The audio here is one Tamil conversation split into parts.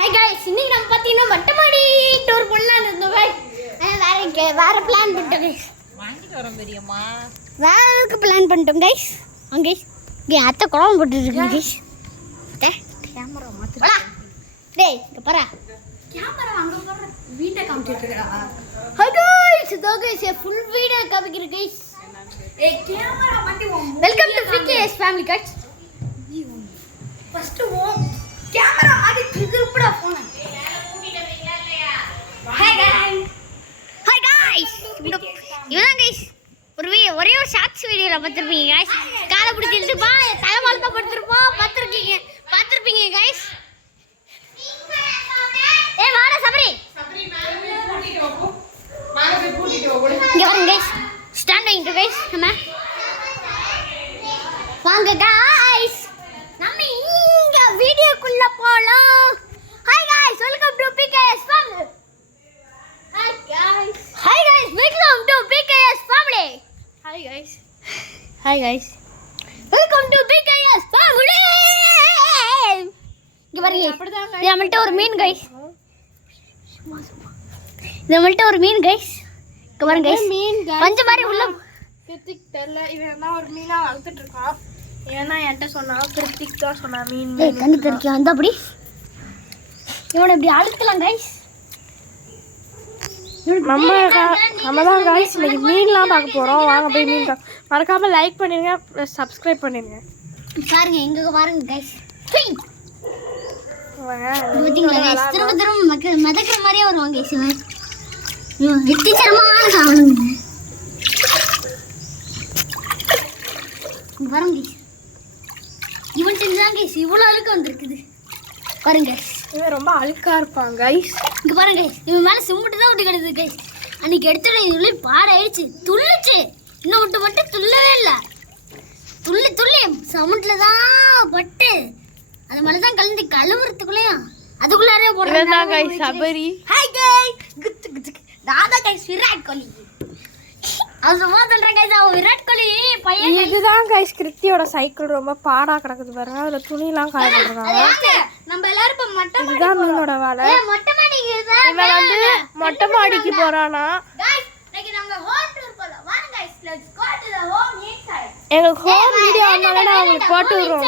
ஹாய் गाइस இன்னைக்கு நம்ம பாத்தீங்கன்னா மொட்டமாடி டூர் பண்ணலாம்னு இருந்தோம் गाइस வேற பிளான் பண்ணிட்டோம் गाइस வாங்கிட்டு வரோம் பெரியம்மா வேறக்கு பிளான் பண்ணிட்டோம் गाइस அங்க இங்க அத்தை கோலம் போட்டுட்டு இருக்காங்க गाइस கேமரா மாத்து வாடா டேய் இங்க பாரு கேமரா அங்க போற வீடியோ காமிச்சிட்டு இருக்கா ஹாய் गाइस இதோ गाइस ஃபுல் வீடியோ காமிக்கிறேன் गाइस ஏய் கேமரா மாத்தி welcome to BKS family guys first camera Aadi திருப்புடா phone hi guys இவன் गाइस ஒரே ஒரு ஷார்ட்ஸ் வீடியோல பார்த்திருப்பீங்க गाइस காலை பிடிச்சிட்டு பா தலைமால தான் பார்த்திருப்பீங்க गाइस ஏய் வாடா சபரி மேல போய் கூட்டிட்டு வா இங்க வாங்க गाइस ஸ்டாண்ட் ஆயிட்டு गाइस நம்ம வாங்க गाइस நம்ம இங்க வீடியோக்குள்ள போலாம் hi guys welcome to BKS family hi guys welcome to BKS family hi guys welcome to BKS family இங்க பாருங்க இது நம்மள்ட்ட ஒரு மீன் गाइस இது நம்மள்ட்ட ஒரு மீன் गाइस இங்க பாருங்க गाइस மீன் கொஞ்சம் மாதிரி உள்ள கிருத்திக் தெரியல இவன் தான் ஒரு மீனா வளர்த்துட்டு இருக்கான் ஏன்னா என்கிட்ட சொன்னா கிருத்திக் தான் சொன்னா மீன் கண்ணு தெரிக்கும் அந்த அப்படி இவனை இப்படி அழுத்தலாம் गाइस நம்ம தான் गाइस இன்னைக்கு மீன்லாம் பார்க்க போறோம் வாங்க போய் மீன் மறக்காம லைக் பண்ணிருங்க ப்ளஸ் சப்ஸ்கிரைப் பண்ணிருங்க பாருங்க எங்க பாருங்க गाइस வாங்க பாத்தீங்களா गाइस திரும்ப மதக்குற மாதிரியே வருவாங்க गाइस இவன் வெட்டிச்சரமான சாவணுங்க பாருங்க गाइस இவன் செஞ்சாங்க गाइस இவ்வளவு அழுக்கு வந்திருக்குது பாருங்க இவன் ரொம்ப அழுக்கா இருப்பான் गाइस இங்க பாருங்க गाइस இவன் மேல சிமெண்ட் தான் ஒட்டி கிடக்குது गाइस அன்னைக்கு எடுத்துட இதுல பாடாயிடுச்சு துள்ளுச்சு இன்னும் விட்டு மட்டும் துள்ளவே இல்ல துள்ளி சமுட்ல தான் பட்டு அது மேல தான் கலந்து கழுவுறதுக்குள்ளேயும் அதுக்குள்ளாரே போடுறாங்க இவன் गाइस சபரி ஹாய் गाइस குத்து தாதா गाइस விராட் கோலி அது சும்மா சொல்றேன் गाइस அவன் விராட் கோலி பையன் இதுதான் गाइस கிருத்தியோட சைக்கிள் ரொம்ப பாடா கிடக்குது பாருங்க அதுல துணிலாம் காய போடுறாங்க நம்ம எல்லாரும் இப்ப மொட்டை மாடி இதுதான் மீனோட வேலை மொட்டை மாடிக்கு இவன் வந்து மொட்டை மாடிக்கு போறானா गाइस இன்னைக்கு நம்ம ஹோம் டூர் போலாம் வாங்க guys let's go to the home inside எங்களுக்கு ஹோம் வீடியோ வந்தாலே நான் உங்களுக்கு போட்டு விடுறோம்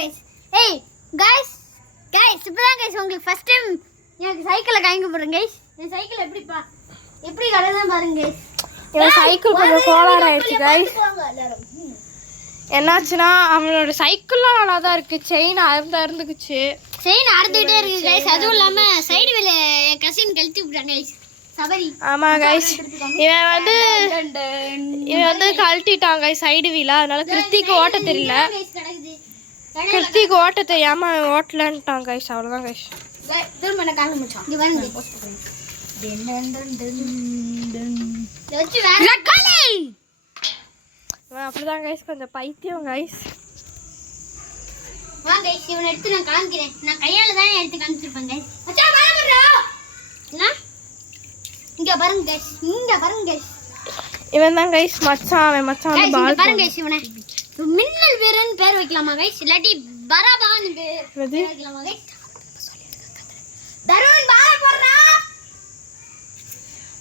गाइस ஏய் गाइस இப்பதான் गाइस உங்களுக்கு ஃபர்ஸ்ட் டைம் எனக்கு சைக்கிளை காமிக்க போறேன் गाइस என் சைக்கிள் எப்படி கடதான் பாருங்க गाइस என் சைக்கிள் கொஞ்சம் கோளாறு ஆயிடுச்சு गाइस என்னாச்சுன்னா அவனோட சைக்கிள்லாம் நல்லா தான் இருக்கு செயின் அறுந்துக்குச்சு செயின் அறுந்துட்டே இருக்கு गाइस அதுவும் இல்லாம சைடு வீல என் கசின் கழட்டி விட்டாங்க गाइस சபரி ஆமா गाइस இவன் வந்து கழட்டிட்டான் गाइस சைடு வீல அதனால கிருத்திக்கு ஓட்ட தெரியல கிருத்திக்கு ஓட்ட தெரியாம அவன் ஓட்டலன்ட்டான் गाइस அவ்வளவுதான் गाइस திரும்ப என்ன காங்க மச்சான் இங்க வாங்க போஸ்ட் பண்ணுங்க வெச்சு வேற காலை அப்படிதான் गाइस கொஞ்சம் பைத்தியம் गाइस வா गाइस இவனை எடுத்து நான் காமிக்கிறேன் நான் கையால தான் எடுத்து காமிச்சிருப்பேன் गाइस மச்சான் மேல போடுறா என்ன இங்க பாருங்க गाइस இவன் தான் गाइस மச்சான் அவன் மச்சான் வந்து பால் பாருங்க गाइस இவனை மின்னல் வீரன் பேர் வைக்கலாமா गाइस இல்லாட்டி பரபான் பேர் வைக்கலாமா गाइस தருண் பால போடுறா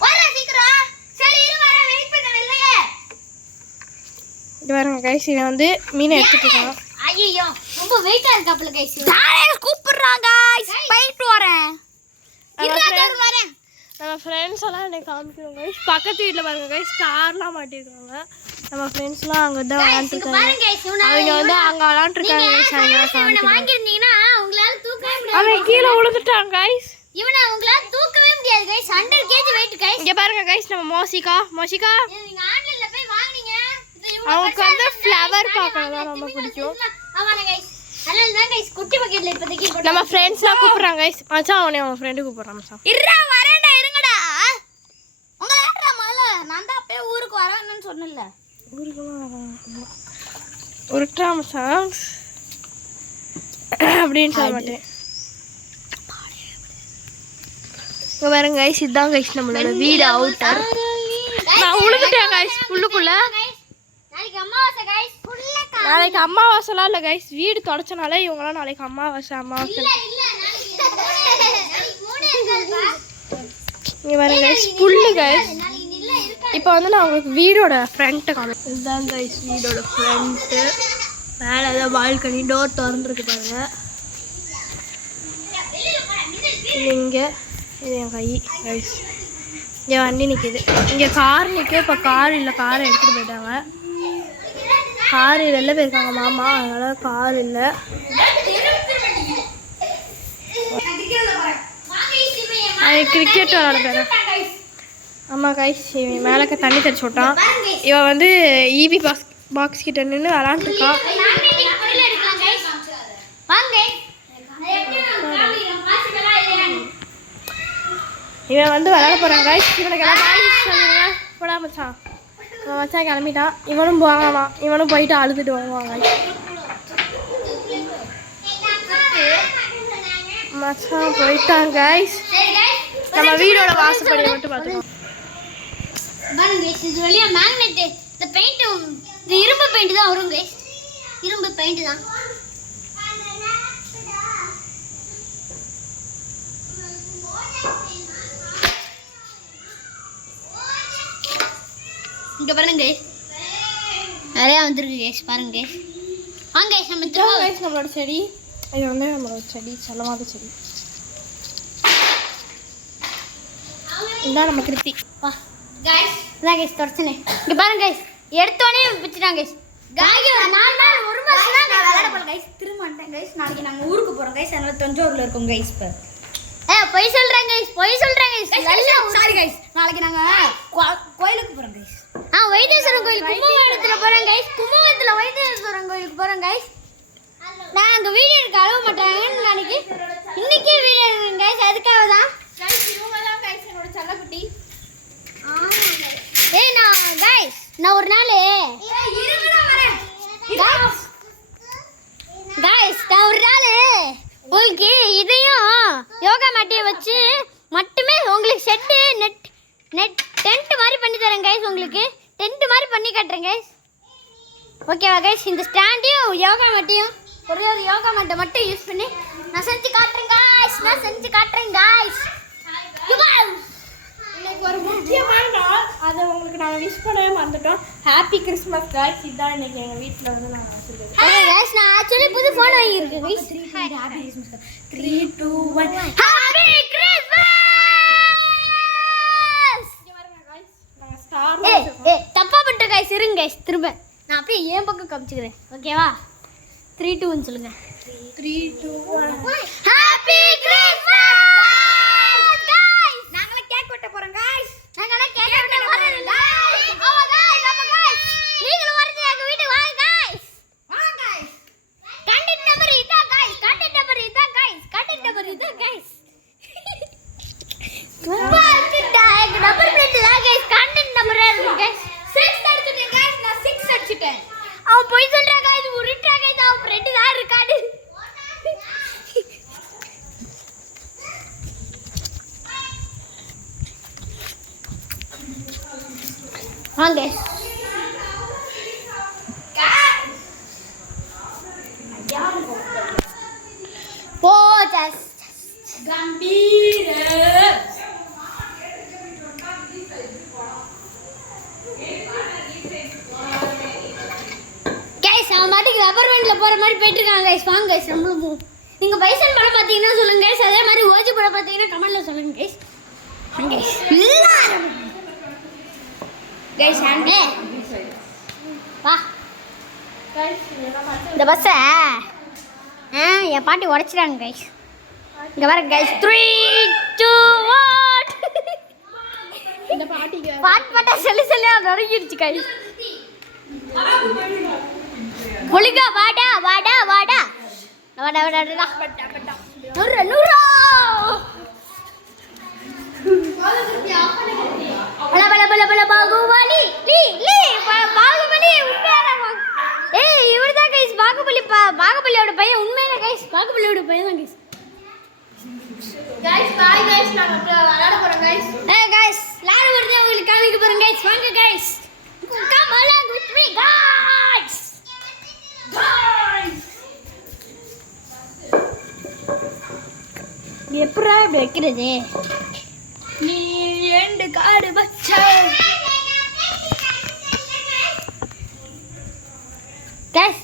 வரா சீக்கிரம் சரி இரு வர வெயிட் பண்ண இல்லையே இது பாருங்க गाइस இவன் வந்து மீனை எடுத்துட்டு இருக்கான் ஐயோ ரொம்ப வெயிட்டா இருக்காப்ல गाइस தானே கூப்பிடுறாங்க गाइस போயிட்டு வரேன் இருடா வரேன் நம்ம ஃப்ரெண்ட்ஸ் எல்லாம் எனக்கு காமிக்கிறோம் गाइस பக்கத்து வீட்ல பாருங்க गाइस ஸ்டார்லாம் மாட்டிருக்காங்க நம்ம ஃப்ரெண்ட்ஸ்லாம் அங்க தான் விளையாண்டுருக்காங்க பாருங்க गाइस அவங்க வந்து அங்க விளையாண்டுருக்காங்க गाइस அங்க இவனை வாங்கிருந்தீங்கன்னா உங்களால தூக்கவே முடியாது அவன் கீழ விழுந்துட்டான் गाइस இவனை உங்களால தூக்கவே முடியாது गाइस 100 kg weight गाइस இங்க பாருங்க गाइस நம்ம மோசிகா நீங்க ஆன்லைன்ல போய் வாங்குனீங்க அவங்களுக்கு வந்து ஃப்ளவர் பார்க்கறது ரொம்ப பிடிக்கும் ஆமாங்க गाइस அதனால தான் गाइस குட்டி பக்கெட்ல இப்போதைக்கு போட்டு நம்ம ஃப்ரெண்ட்ஸ்லாம் கூப்பிடுறாங்க गाइस மச்சான் அவன் ஃப்ரெண்ட் கூப்பிடுறான் மச்சான் இருடா வரேன்டா இருங்கடா உங்க யாரா மால நான் தான் அப்பவே ஊருக்கு வரேன்னு சொன்னேன்ல உருட்டா மச்சான் அப்படின்னு சொல்ல மாட்டேன் இங்க பாருங்க गाइस இதான் गाइस நம்மளோட வீடு அவுட்டர் நான் உழுந்துட்டேன் गाइस புல்லுக்குள்ள நாளைக்கு அமாவாசை गाइस நாளைக்கு அமாவாசைலாம் இல்லை गाइस வீடு தொடச்சனால இவங்கலாம் நாளைக்கு அமாவாசை இல்ல நாளைக்கு இங்கே பாருங்க கைஸ் புல்லு கைஸ். இப்போ வந்து நான் உங்களுக்கு வீடோட ஃப்ரண்ட்டை காமிப்பேன். இதுதான் கைஸ் வீடோட ஃப்ரண்ட்டு. மேலே ஏதோ பால்கனி டோர் திறந்துருக்கு பாருங்க. இங்கே இது என் கை கைஸ். இங்கே வண்டி நிற்கிது, இங்கே கார் நிற்கும். இப்போ கார் இல்லை, காரை எடுத்துகிட்டு போயிட்டாங்க. கார் வெளில போயிருக்காங்க மாமா, அதனால் கார் இல்லை. கிரிக்கெட் விளாட போகிறேன். ஆமாம் கைஸ், இவன் மேலே தண்ணி தெளிச்சு விட்டான். இவன் வந்து ஈபி பாக்ஸ் கிட்ட நின்று விளாண்டுருக்கான். இவன் வந்து விளாட போகிறான் கைஸ். இவனுக்கு எல்லாம் போடா மச்சான். அவன் மச்சான் கிளம்பிட்டான். இவனும் போகலாம், இவனும் போயிட்டு அழுதுட்டு வருவாங்க. மச்சான் போயிட்டான் கைஸ். நம்ம வீடோட வாசப்படியை மட்டும் பார்த்துக்கோம். இது வழியா மேக்னெட் இந்த பெயிண்ட், இந்த இரும்பு பெயிண்ட் தான் வரும் கைஸ். இரும்பு பெயிண்ட் தான். இங்க பாருங்க கைஸ், நிறைய வந்திருக்கு கைஸ். பாருங்க கைஸ், வாங்க கைஸ் நம்ம திரும்ப கைஸ் நம்மளோட செடி. இது வந்து நம்மளோட செடி, செல்லமாத செடி. இதான் நம்ம கிருத்தி. வா கைஸ், இதான் கைஸ் தொடச்சுனே. இங்க பாருங்க கைஸ், எடுத்தோடனே பிடிச்சிட்டாங்க கைஸ். காய்க்கு 4 நாள் 1 மாசம் தான் நான் விளையாட போறேன் கைஸ். திரும்ப வந்துட்டேன் கைஸ். நாளைக்கு நாங்க ஊருக்கு போறோம் கைஸ். அதனால தஞ்சாவூர்ல இருக்கோம் கைஸ். இப்போ பொய் சொல்றேன் கைஸ், பொய் சொல்றேன் கைஸ். சாரி கைஸ், நாளைக்கு நாங்க கோயிலுக்கு போறோம் கைஸ். வைத்தீஸ்வரன் கோயில் கும்பகோணத்துல போறோம் கைஸ். கும்பகோணத்துல வைத்தீஸ்வரன் கோயிலுக்கு போறோம் கைஸ். நான் அங்க வீடியோ எடுக்க அழுவ மாட்டாங்கன்னு நாளைக்கு இன்னைக்கே வீடியோ எடுக்கிறேன் கைஸ். அதுக்காக தான் கைஸ். இவங்க தான் கைஸ் என்னோட செல்லக்குட்டி. நான் கைஸ், நான் ஒரு நாள் நான் ஒரு நாள் உங்களுக்கு இதையும் யோகா மேட்டையும் வச்சு மட்டுமே உங்களுக்கு செட்டு டென்ட் மாதிரி பண்ணி தரேன் கைஸ். உங்களுக்கு டென்ட் மாதிரி பண்ணி காட்டுறேன் கைஸ். ஓகேவா கைஸ்? இந்த ஸ்டாண்டையும் யோகா மேட்டையும் ஒரே ஒரு யோகா மேட்டை மட்டும் யூஸ் பண்ணி நான் செஞ்சு காட்டுறேன் கைஸ். இன்னைக்கு ஒரு முக்கியமான நாள், அதை உங்களுக்கு நாங்கள் விஷ் பண்ணவே மறந்துட்டோம். Happy Christmas guys. இதுதான் இன்னைக்கு எங்கள் வீட்டில் வந்து நாங்கள் சொல்லியிருக்கோம் கைஸ். நான் ஆக்சுவலி புது ஃபோன் வாங்கியிருக்கேன் கைஸ். 3, 2, 1 happy Christmas. தப்பா பண்ணிட்டேன் கைஸ். இருங்க கைஸ், திரும்ப நான் அப்படியே என் பக்கம் காமிச்சுக்கிறேன். ஓகேவா? 3, 2 1 சொல்லுங்க. 3, 2, 1 ஹாப்பி கிறிஸ்மஸ் கைஸ். நாங்களே கேக் வெட்ட போறோம் கைஸ். நாங்களே கேக் வெட்ட போறோம் கைஸ். ஆமா கைஸ், அப்ப கைஸ் நீங்களும் வரது எங்க வீட்டுக்கு வாங்க கைஸ். வாங்க கைஸ். கான்டாக்ட் நம்பர் இதான் கைஸ். கான்டாக்ட் நம்பர் இதான் கைஸ். கான்டாக்ட் நம்பர் இதான் கைஸ். பாத்துட்டா எங்க நம்பர் பிளேட் தான் கைஸ். கான்டாக்ட் நம்பர் இருக்கு கைஸ். 6 அடிச்சிட்டேன் கைஸ். நான் 6 அடிச்சிட்டேன். அவன் போய் சொல்றா கைஸ். உருட்டா கைஸ். அவன் ஃப்ரெண்ட் தான் இருக்காடு. வாங்க போச்சஸ் கம்பீர கைஸ். அவன் மாட்டுக்கு ரப்பர் பேண்ட்ல போற மாதிரி போயிட்டு இருக்காங்க கைஸ். வாங்க கைஸ் நம்மளும். நீங்க பைசன் படம் பார்த்தீங்கன்னா சொல்லுங்க கைஸ். அதே மாதிரி ஓஜி படம் பார்த்தீங்கன்னா கமெண்ட்ல சொல்லுங்க கைஸ். வாங்க கைஸ். கைஸ் ஹேண்ட் வா கைஸ். இந்த பஸ்ஸை என் பாட்டி உடைச்சிட்டாங்க கைஸ். இங்கே பாருங்க கைஸ். 3, 2 1 இந்த பாட்டிக்கு பாட்டா சொல்லி நொறுங்கிடுச்சு கைஸ். ஒழுங்கா வாடா வாடா வாடா வாடா வாடா நூறு நூறா பல பல பல பல பாகுபலி லீ லீ பாகுபலி உண்மையான ஏய் இவர்தான் கைஸ். பாகுபலியோட பையன் உண்மையான கைஸ். பாகுபலியோட பையன் தான் கைஸ். Guys bye guys. நாங்க விளையாட போறோம் கைஸ். கைஸ் விளையாட போறது உங்களுக்கு காமிக்க போறேன் கைஸ். வாங்க guys. Come along with me guys. எப்பரா இப்படி வைக்கிறது? நீ எண்டு காடு பச்சை. கைஸ்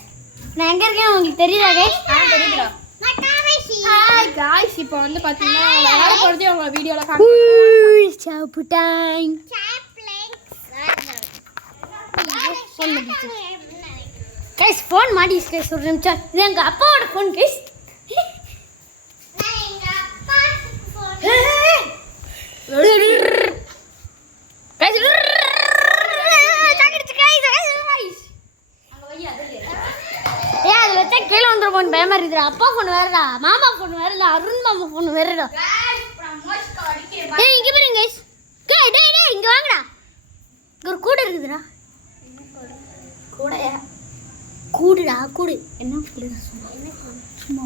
நான் எங்க இருக்கேன் உங்களுக்கு தெரியுதா கைஸ்? தெரியுதுடா. காய்ஸ் இப்போ வந்து பார்த்தீங்கன்னா விளையாட போகிறதே உங்களை வீடியோவில் சாப்பிட்டாங்க. கைஸ் ஃபோன் மாட்டிச்சு கைஸ் ஒரு நிமிஷம். இது எங்க அப்பாவோட ஃபோன் கைஸ். கீழே வந்துடும் போன் பயமா இருக்குடா. அப்பா ஃபோன் வேறடா, மாமா ஃபோன் வேறடா, அருண் மாமா ஃபோன் வேறடா. ஏய் இங்க பாருங்க கைஸ். டேய் டேய் டேய் இங்க வாங்கடா. இங்க ஒரு கூடு இருக்குதுடா. கூடயா? கூடுடா கூடு. என்ன கூடுடா சும்மா. சும்மா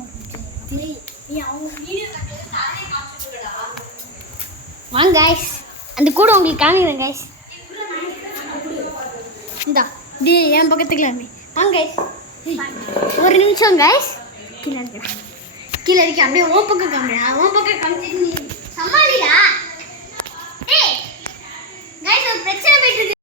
டேய் நீ அவங்க வீடியோ கட்டறது நானே காமிச்சிட்டடா. வாங்க கைஸ். அந்த கூடு உங்களுக்கு காமிக்கிறேன் கைஸ். இந்தா டேய் என் பக்கத்துக்கு வாங்க. வாங்க கைஸ். ஒரு நிமிஷம் கைஸ். கீழே இருக்கு அப்படியே ஓ பக்கம் காமிடா. ஓ பக்கம் காமிச்சு